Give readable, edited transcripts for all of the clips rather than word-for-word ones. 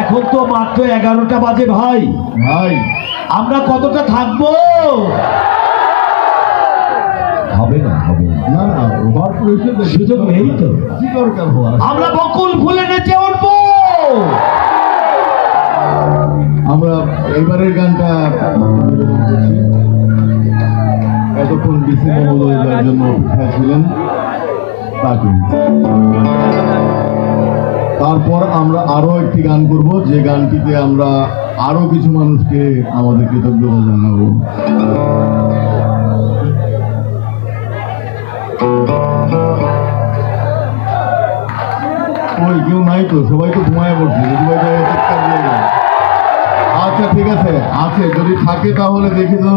এখন তো মাত্র 11টা বাজে ভাই। আমরা কতটা থাকবো? হবে না সুযোগ নেই তো। আমরা বকুল ফুলে নেচে উঠবো। আমরা এবারের গানটা এতক্ষণ ডিসি মহোদয়ের জন্য অপেক্ষা ছিলেন তাকে। তারপর আমরা আরো একটি গান করব, যে গানটিতে আমরা আরো কিছু মানুষকে আমাদের কৃতজ্ঞতা জানাবো। ওই কেউ নাই তো, সবাই তো ঘুমায় পড়ছে। আচ্ছা ঠিক আছে, যদি থাকে তাহলে দেখি তো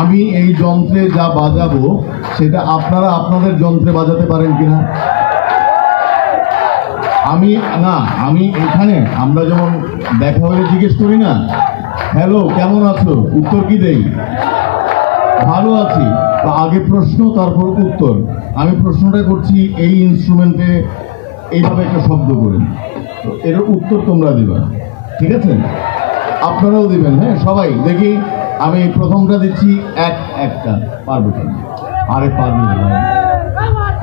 আমি এই যন্ত্রে যা বাজাবো সেটা আপনারা আপনাদের যন্ত্রে বাজাতে পারেন কিনা। আমি এখানে আমরা যেমন দেখা হলে জিজ্ঞেস করি না, হ্যালো কেমন আছো, উত্তর কি দেই? ভালো আছি। তো আগে প্রশ্ন তারপর উত্তর। আমি প্রশ্নটা করছি এই ইনস্ট্রুমেন্টে এইভাবে একটা শব্দ করে, তো এর উত্তর তোমরা দিবা, ঠিক আছে? আপনারাও দিবেন। হ্যাঁ সবাই দেখি। আমি প্রথমটা দিচ্ছি একটা। পারবে কেন? আরে পারবে ভাই,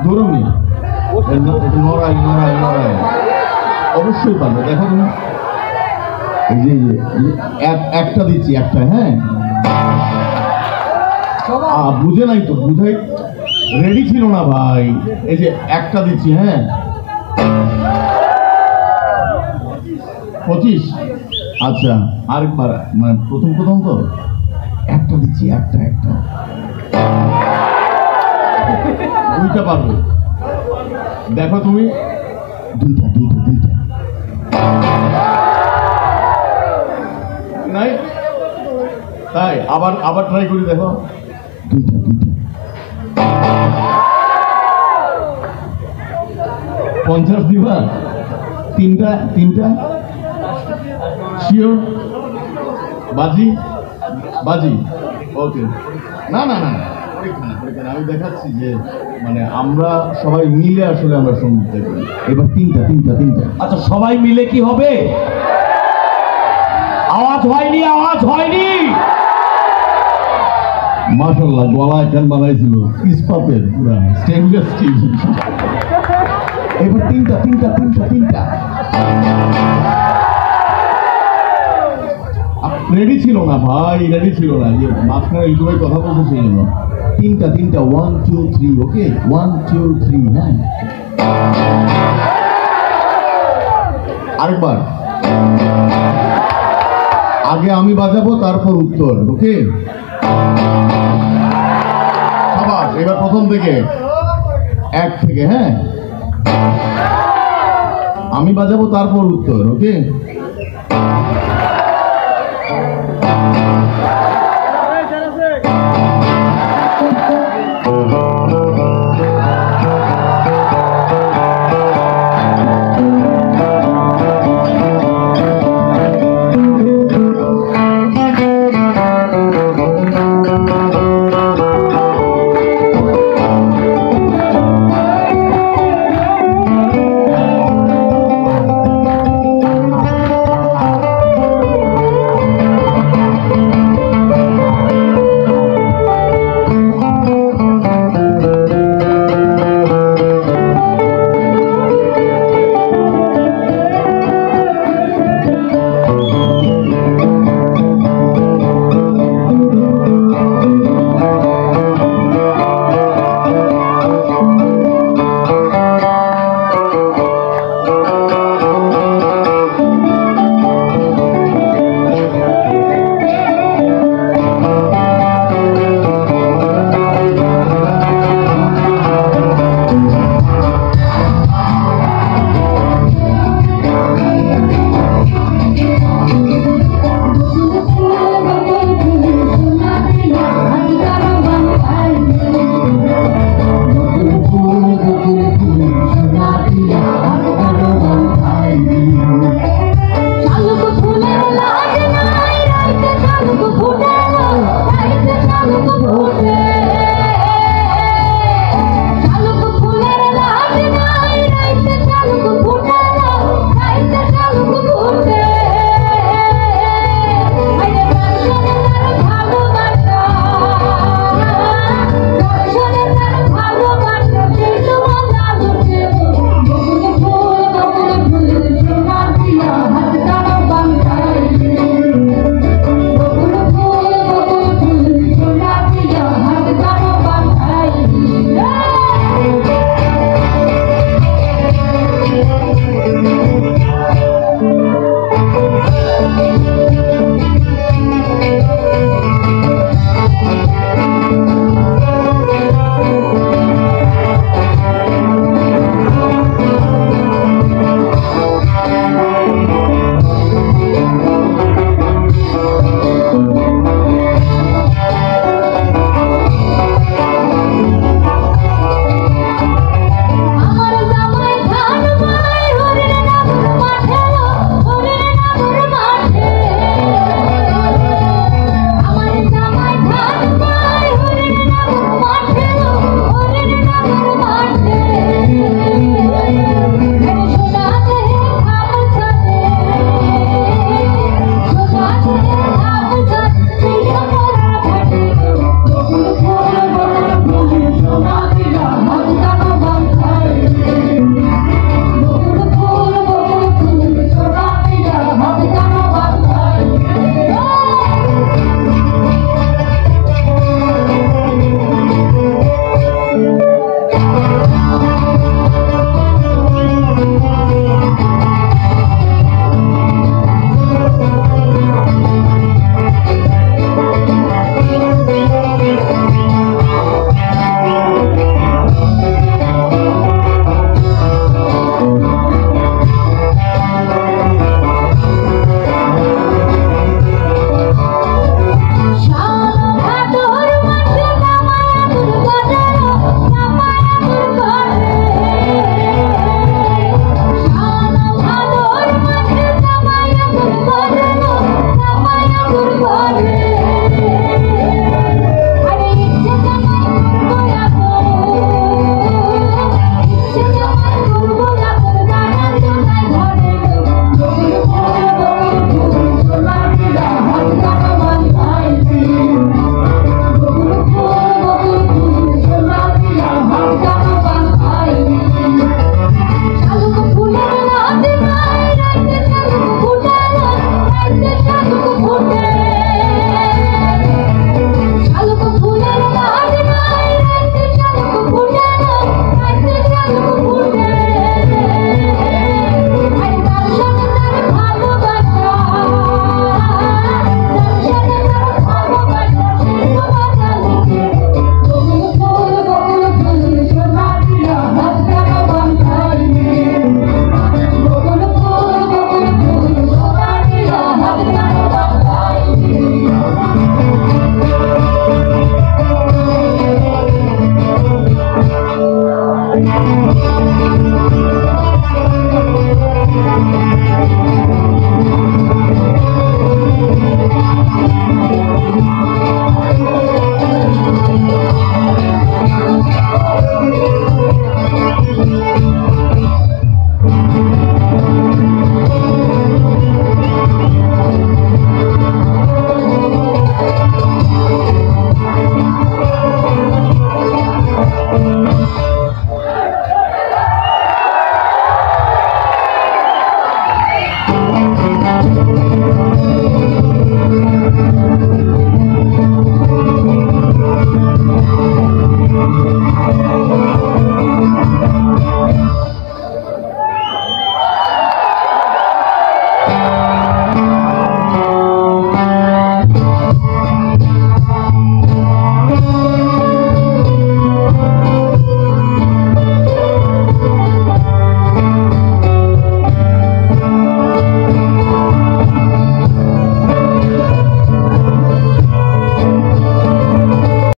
ধরুন নড়াই অবশ্যই পারবে। দেখো তুমি, এই যে একটা দিচ্ছি একটা। হ্যাঁ বুঝে নাই তো, বুঝাই রেডি ছিল না ভাই। এই যে একটা দিচ্ছি। হ্যাঁ 25। আচ্ছা আরেকবার, মানে প্রথম তো একটা দিচ্ছি একটা। দুইটা পারবে। দেখো তুমি, দুইটা নাই তাই আবার ট্রাই করি। দেখো দুইটা 50 দিবা। তিনটা শিওর? বাজি ওকে। না আমি দেখাচ্ছি যে মানে আমরা সবাই মিলে আসলে আমরা সঙ্গীত করি। এবার তিনটা। আচ্ছা সবাই মিলে কি হবে? আওয়াজ হয়নি। মাশাআল্লাহ, গলা একখান বানাইছিল ইস্পাতের, পুরা স্টেনলেস স্টিল। এবার তিনটা। রেডি ছিল না ভাই, মাঝখানে ইউটিউবে কথা বলতে ছিল না। তিনটা 1 2 3। ওকে 1 2 3। হ্যাঁ আরেকবার। আগে আমি বাজাবো তারপর উত্তর। ওকে আবার এবার প্রথম থেকে 1 থেকে। হ্যাঁ আমি বাজাবো তারপর উত্তর। ওকে